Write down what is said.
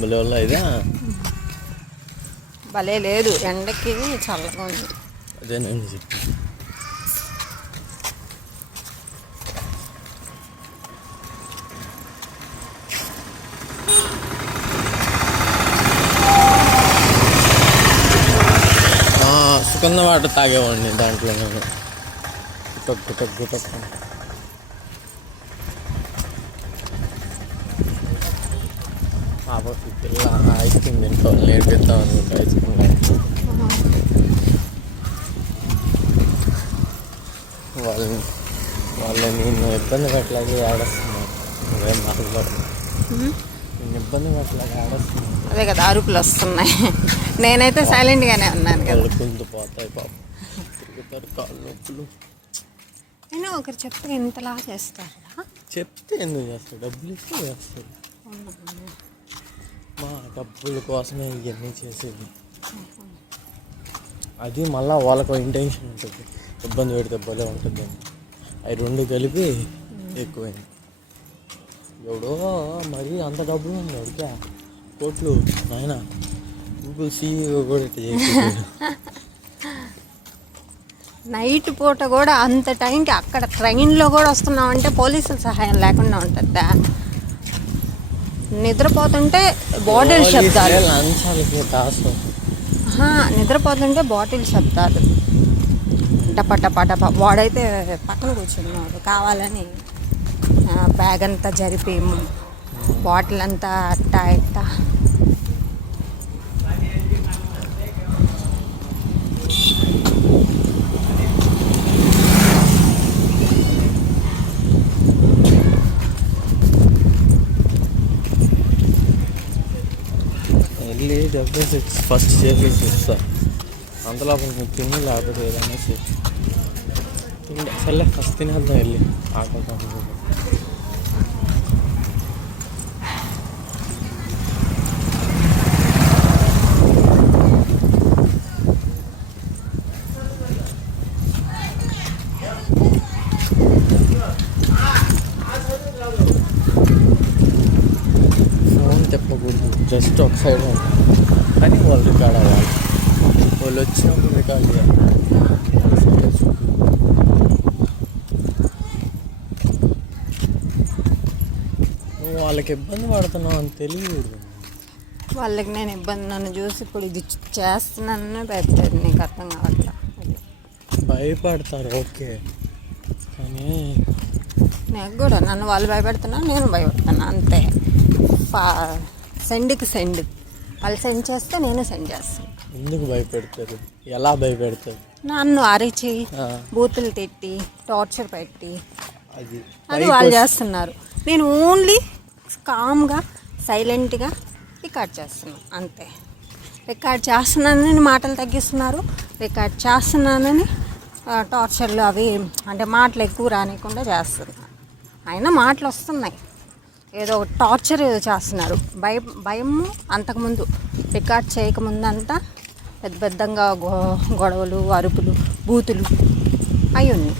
భలే వల్ల ఇదే భలే లేదు, ఎండకి చల్లగా ఉంది. అదే నేను చెప్పి సుగంధ వాటర్ తాగేవాడిని దాంట్లో నేను గుటక్ పిల్ల ఐస్ క్రీమ్ తింటా నేర్పిస్తాం అనుకుంటా ఐస్ క్రీమ్ వాళ్ళని నేను ఇబ్బంది పెట్టలాగే ఆడేస్తున్నాను. నువ్వేం మాట్లాడు, నేను ఇబ్బంది పెట్టలాగా ఆడేస్తున్నాను. అదే కదా అరుపులు వస్తున్నాయి. నేనైతే సైలెంట్గానే ఉన్నాను కదా. కుందు పోతాయి పాపం, తిరుగుతారు కాళ్ళు నొప్పులు. అయినా ఒకరు చెప్తే ఇంతలా చేస్తారా? చెప్తే ఎందుకు చేస్తారు, డబ్బులు ఇస్తే చేస్తారు. మా డబ్బుల కోసమే ఇవన్నీ చేసేది. అది మళ్ళీ వాళ్ళకు ఇంటెన్షన్ ఉంటుంది, ఇబ్బంది పెడితే భలే ఉంటుంది. అవి రెండు కలిపి ఎక్కువైంది. ఎవడో మరీ అంత డబ్బులు ఉంది అడిగా కోట్లు నాయన. గూగుల్ CEO కూడా నైట్ పూట కూడా అంత టైంకి అక్కడ ట్రైన్లో కూడా వస్తున్నామంటే పోలీసుల సహాయం లేకుండా ఉంటుందా? నిద్రపోతుంటే బాటిల్ శబ్దాలు, నిద్రపోతుంటే బాటిల్ శబ్దాలు టప. వాడైతే పక్కన కూర్చున్నాడు కావాలని, బ్యాగ్ అంతా జరిపి బాటిల్ అంతా అట్టా. వెళ్ళి ఫస్ట్ చేసేసి ఇస్తా. అంతలో కొంచెం తిని లేకపోతే ఏదైనా సర్లే ఫస్ట్ తినేద్దాం వెళ్ళి ఆకలితో. ఫోన్ తిప్పకూడదు, జస్ట్ ఒక సైడ్ కానీ వాళ్ళు రికార్డ్ అవ్వాలి. వాళ్ళు వచ్చినప్పుడు రికార్డ్ చేయాలి. నువ్వు వాళ్ళకి ఇబ్బంది పడుతున్నావు అని తెలియదు. వాళ్ళకి నేను ఇబ్బంది, నన్ను చూసి ఇప్పుడు ఇది చేస్తున్నానని భయపడేది. నీకు అర్థం కావట్లా? భయపడతారు ఓకే, కానీ నాకు కూడా నన్ను వాళ్ళు భయపెడుతున్నా, నేను భయపడుతున్నా అంతే. సెండ్కి సెండ్, వాళ్ళు సెండ్ చేస్తే నేను సెండ్ చేస్తాను. ఎందుకు భయపెడతారు? ఎలా భయపెడతారు? నన్ను అరిచి బూతులు తిట్టి టార్చర్ పెట్టి అది వాళ్ళు చేస్తున్నారు. నేను ఓన్లీ కామ్గా సైలెంట్గా రికార్డ్ చేస్తున్నాను అంతే. రికార్డ్ చేస్తున్నానని మాటలు తగ్గిస్తున్నారు, రికార్డ్ చేస్తున్నానని టార్చర్లు అవి అంటే మాటలు ఎక్కువ రానికుండా చేస్తున్నారు. అయినా మాటలు వస్తున్నాయి, ఏదో టార్చర్ ఏదో చేస్తున్నారు. భయము అంతకుముందు రికార్డ్ చేయకముందు అంతా పెద్దంగా గొడవలు, అరుపులు, బూతులు అవి ఉన్నాయి.